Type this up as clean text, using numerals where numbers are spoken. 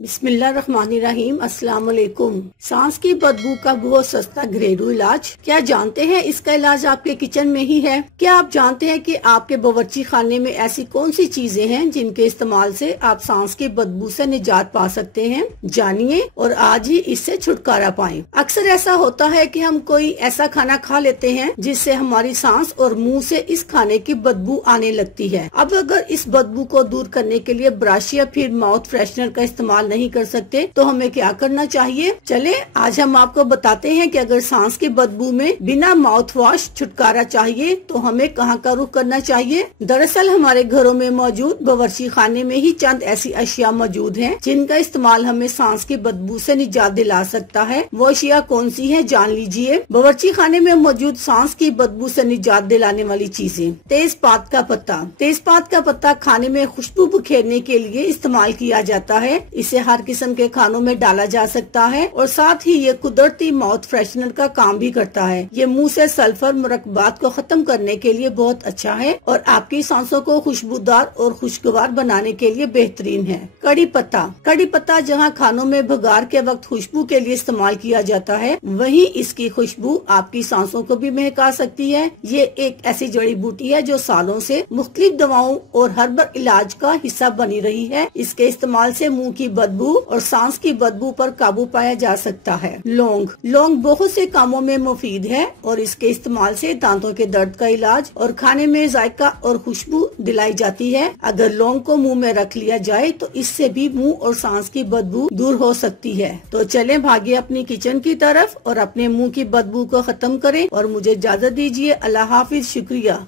बिस्मिल्लाहिर्रहमानिर्रहीम। अस्सलाम वालेकुम। सांस की बदबू का बहुत सस्ता घरेलू इलाज क्या जानते हैं? इसका इलाज आपके किचन में ही है। क्या आप जानते हैं कि आपके बावर्ची खाने में ऐसी कौन सी चीजें हैं जिनके इस्तेमाल से आप सांस की बदबू से निजात पा सकते हैं? जानिए और आज ही इससे छुटकारा पाएं। अक्सर ऐसा होता है कि हम कोई ऐसा खाना खा लेते हैं जिससे हमारी सांस और मुंह से इस खाने की बदबू आने लगती है। अब अगर इस बदबू को दूर करने के लिए ब्रश या फिर माउथ फ्रेशनर का इस्तेमाल नहीं कर सकते तो हमें क्या करना चाहिए? चले आज हम आपको बताते हैं कि अगर सांस की बदबू में बिना माउथ वॉश छुटकारा चाहिए तो हमें कहाँ का रुख करना चाहिए। दरअसल हमारे घरों में मौजूद बावर्ची खाने में ही चंद ऐसी अशिया मौजूद हैं जिनका इस्तेमाल हमें सांस की बदबू से निजात दिला सकता है। वो अशिया कौन सी है जान लीजिए। बावर्ची खाने में मौजूद सांस की बदबू से निजात दिलाने वाली चीजें। तेजपात का पत्ता। तेजपात का पत्ता खाने में खुशबू बिखेरने के लिए इस्तेमाल किया जाता है। इसे हर किस्म के खानों में डाला जा सकता है और साथ ही ये कुदरती माउथ फ्रेशनर का काम भी करता है। ये मुंह से सल्फर मुरक्बात को खत्म करने के लिए बहुत अच्छा है और आपकी सांसों को खुशबूदार और खुशगवार बनाने के लिए बेहतरीन है। कड़ी पत्ता। कड़ी पत्ता जहाँ खानों में भगार के वक्त खुशबू के लिए इस्तेमाल किया जाता है, वहीं इसकी खुशबू आपकी सांसों को भी महका सकती है। ये एक ऐसी जड़ी बूटी है जो सालों से मुख्तलिफ दवाओं और हर्बल इलाज का हिस्सा बनी रही है। इसके इस्तेमाल से मुंह की बदबू और सांस की बदबू पर काबू पाया जा सकता है। लौंग। लौंग बहुत से कामों में मुफीद है और इसके इस्तेमाल से दांतों के दर्द का इलाज और खाने में जायका और खुशबू दिलाई जाती है। अगर लौंग को मुंह में रख लिया जाए तो इससे भी मुंह और सांस की बदबू दूर हो सकती है। तो चलें भागे अपनी किचन की तरफ और अपने मुंह की बदबू को खत्म करें और मुझे इजाजत दीजिए। अल्लाह हाफिज। शुक्रिया।